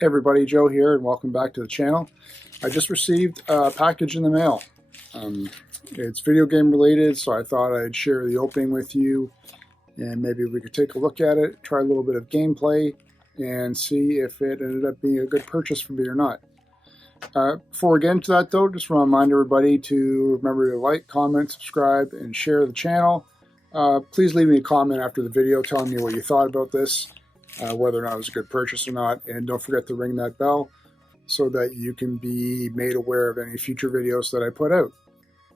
Hey everybody, Joe here, and welcome back to the channel. I just received a package in the mail. It's video game related, so I thought I'd share the opening with you, and maybe we could take a look at it, try a little bit of gameplay, and see if it ended up being a good purchase for me or not. Before we get into that though, just want to remind everybody to remember to like, comment, subscribe, and share the channel. Please leave me a comment after the video telling me what you thought about this. Whether or not it was a good purchase or not, and don't forget to ring that bell so that you can be made aware of any future videos that I put out.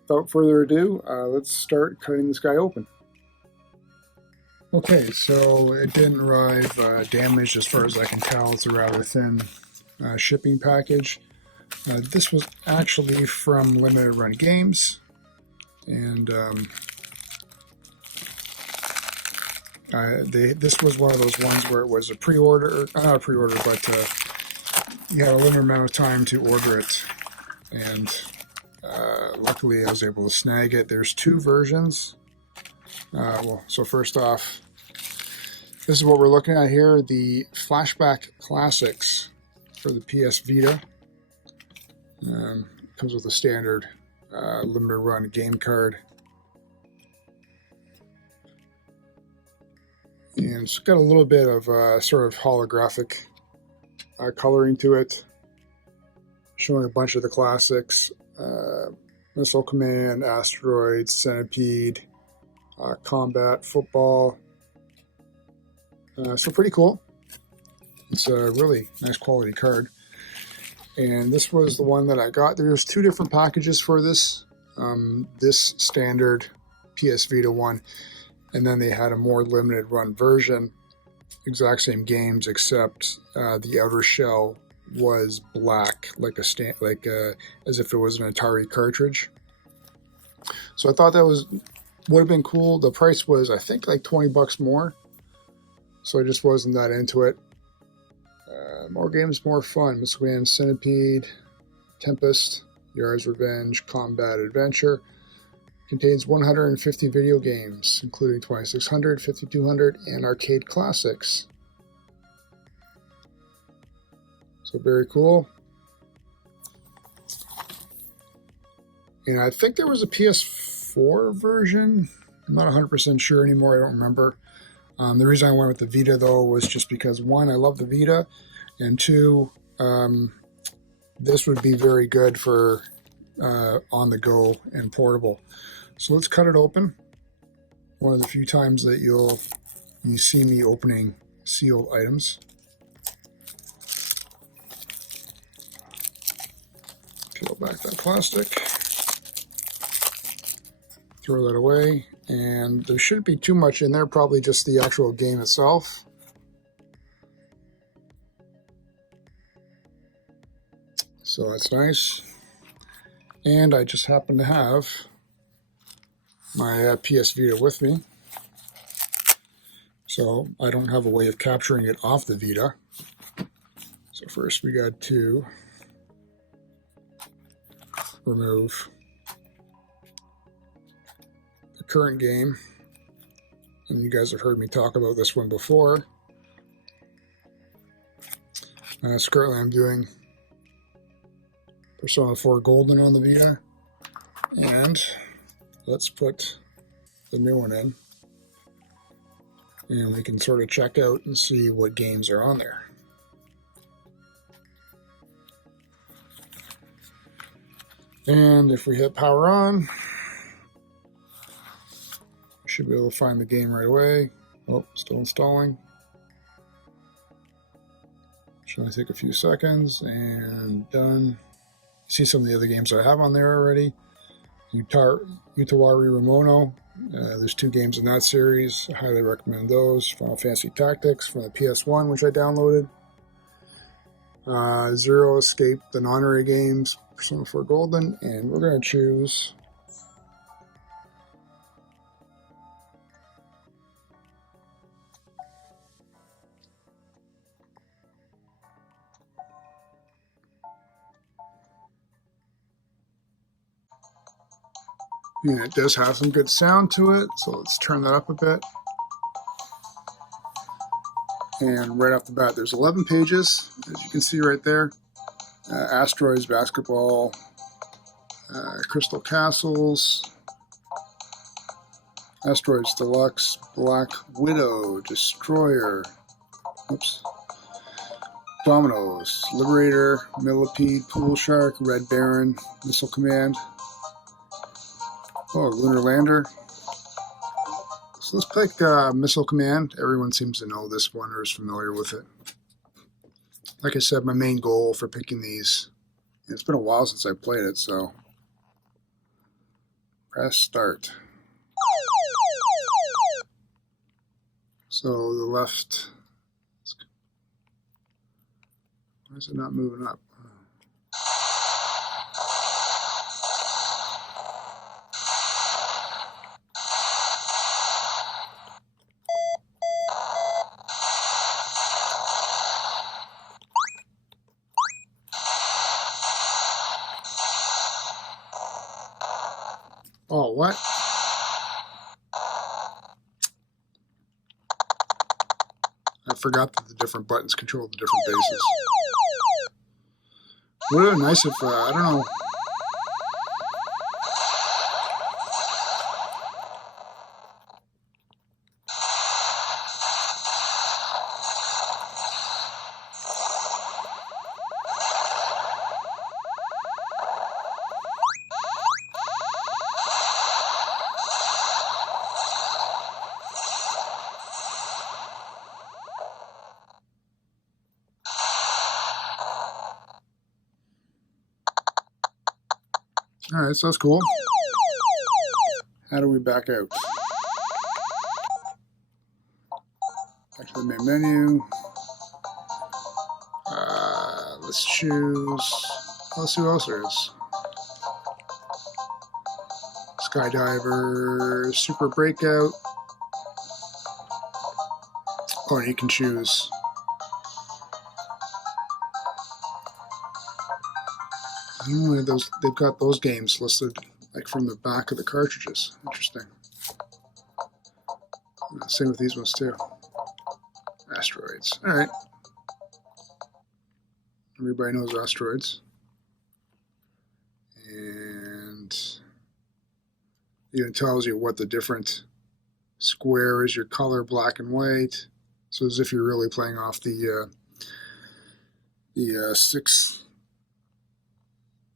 Without further ado, let's start cutting this guy open. Okay, so it didn't arrive damaged as far as I can tell. It's a rather thin shipping package. This was actually from Limited Run Games, and this was one of those ones where it was a pre-order, not a pre-order, but you had a limited amount of time to order it, and luckily I was able to snag it. There's two versions. So first off, this is what we're looking at here, the Flashback Classics for the PS Vita. Comes with a standard limited run game card. And it's got a little bit of sort of holographic coloring to it, showing a bunch of the classics: Missile Command, Asteroids, Centipede, Combat, Football. So pretty cool. It's a really nice quality card. And this was the one that I got. There's two different packages for this. This standard PS Vita one, and then they had a more limited run version, exact same games, except the outer shell was black, like as if it was an Atari cartridge. So I thought that would have been cool. The price was, I think, like 20 bucks more. So I just wasn't that into it. More games, more fun. Missile Command, Centipede, Tempest, Yara's Revenge, Combat Adventure. Contains 150 video games, including 2600, 5200, and arcade classics. So very cool. And I think there was a PS4 version. I'm not 100% sure anymore. I don't remember. The reason I went with the Vita, though, was just because, one, I love the Vita, and two, this would be very good for on the go and portable. So let's cut it open. One of the few times that you see me opening sealed items. Peel back that plastic. Throw that away. And there shouldn't be too much in there, probably just the actual game itself. So that's nice. And I just happen to have my PS Vita with me, so I don't have a way of capturing it off the Vita. So first we got to remove the current game, and you guys have heard me talk about this one before. So currently I'm doing Persona 4 Golden on the Vita, and let's put the new one in, and we can sort of check out and see what games are on there. And if we hit power on, we should be able to find the game right away. Oh, still installing. Should only take a few seconds, and done. See some of the other games I have on there already. Utawari Ramono. There's two games in that series. I highly recommend those. Final Fantasy Tactics from the PS1, which I downloaded. Zero Escape, the non-array games, Persona 4 Golden, and we're going to choose and it does have some good sound to it, so let's turn that up a bit. And right off the bat, there's 11 pages, as you can see right there. Asteroids, basketball, crystal castles, Asteroids Deluxe, Black Widow, Destroyer, oops, Dominoes, Liberator, Millipede, Pool Shark, Red Baron, Missile Command, oh, Lunar Lander. So let's pick Missile Command. Everyone seems to know this one or is familiar with it. Like I said, my main goal for picking these, it's been a while since I played it, so press start. So the left, why is it not moving up? Oh, what? I forgot that the different buttons control the different bases. Would have been nice if, I don't know. Alright, so that's cool. How do we back out? Back to the main menu. Let's choose. Let's see what else there is. Skydiver, Super Breakout. Oh, and you can choose. I don't know why those, they've got those games listed like from the back of the cartridges. Interesting. Same with these ones too. Asteroids. All right. Everybody knows asteroids. And it even tells you what the different square is, your color, black and white. So as if you're really playing off the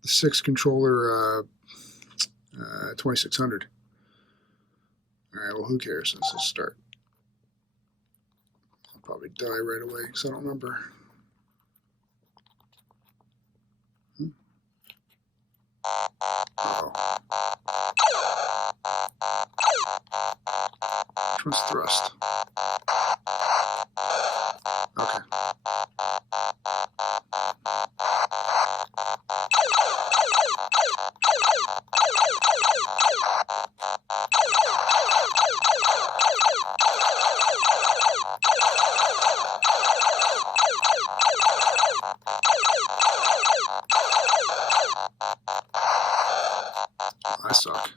six controller 2600. All right, well, who cares? Let's just start. I'll probably die right away because I don't remember. Uh-oh. Which one's thrust? Okay. I suck.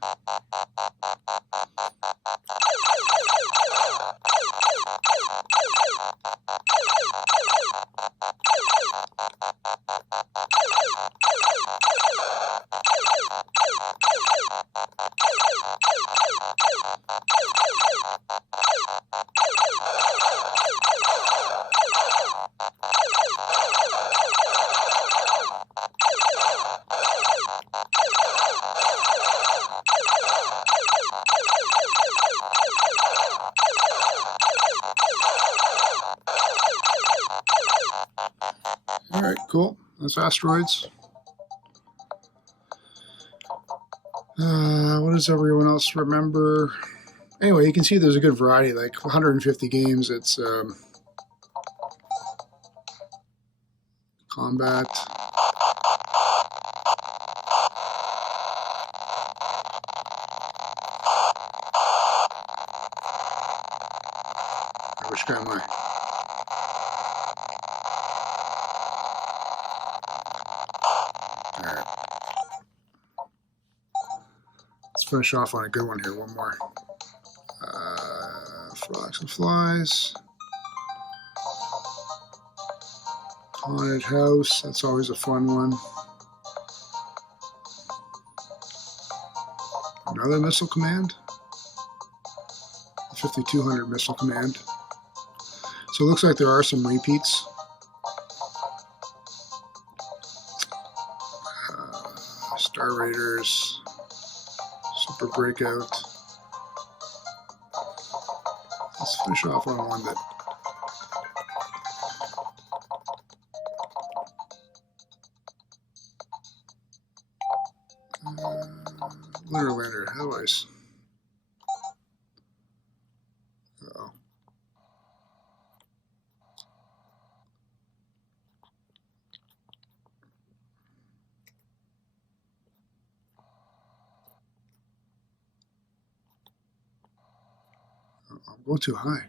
All right, cool. That's asteroids. What does everyone else remember? Anyway, you can see there's a good variety, like 150 games. It's combat. Which guy am I? All right. Let's finish off on a good one here. One more. Frogs and Flies. Haunted House, that's always a fun one. Another Missile Command. 5200 Missile Command. So it looks like there are some repeats. Star Raiders, Super Breakout. Let's finish off on one that Lunar Lander. How do I? Uh-oh. I'm going too high.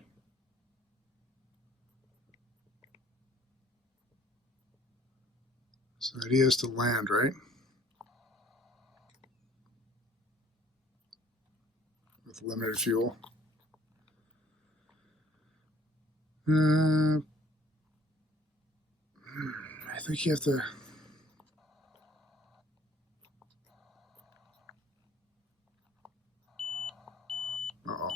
So the idea is to land, right? With limited fuel. I think you have to. Uh-oh.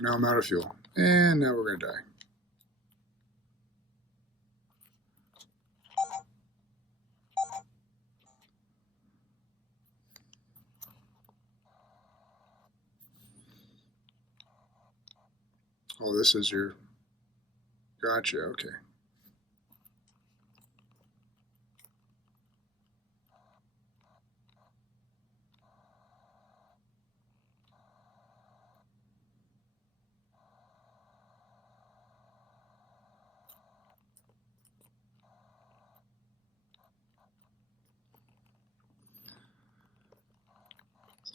Now I'm out of fuel. And now we're going to die. Oh, this is your... Gotcha, okay.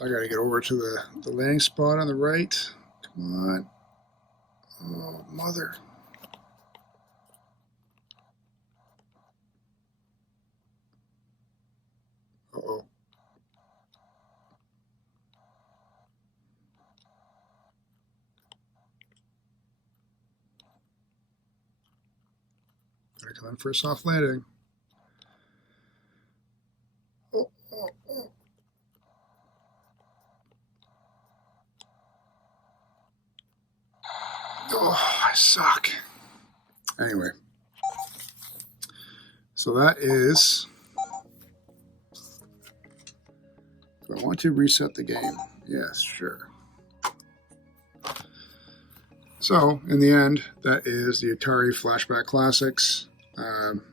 I gotta get over to the landing spot on the right. Come on. Oh, mother. Uh-oh. Gotta come in for a soft landing. Oh, oh, oh. Oh, I suck. Anyway. So that is... Do I want to reset the game? Yes, sure. So, in the end, that is the Atari Flashback Classics from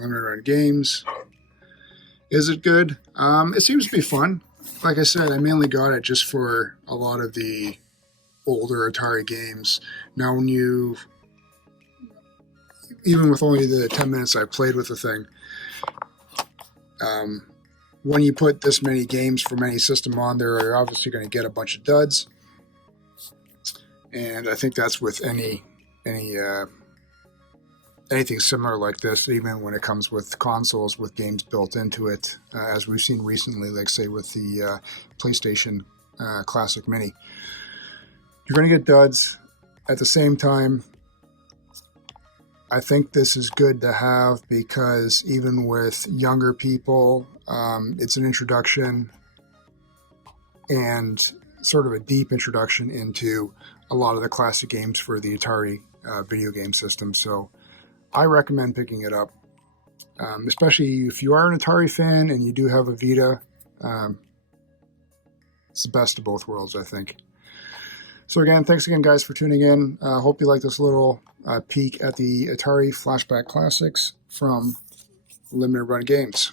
Limited Run Games. Is it good? It seems to be fun. Like I said, I mainly got it just for a lot of the older Atari games. Now, when you, even with only the 10 minutes I played with the thing, when you put this many games from any system on there, you're obviously going to get a bunch of duds. And I think that's with anything similar like this, even when it comes with consoles with games built into it, as we've seen recently, like say with the PlayStation Classic Mini. You're going to get duds. At the same time, I think this is good to have because even with younger people, it's an introduction and sort of a deep introduction into a lot of the classic games for the Atari video game system. So I recommend picking it up, especially if you are an Atari fan and you do have a Vita. It's the best of both worlds, I think. So again, thanks again, guys, for tuning in. Hope you like this little peek at the Atari Flashback Classics from Limited Run Games.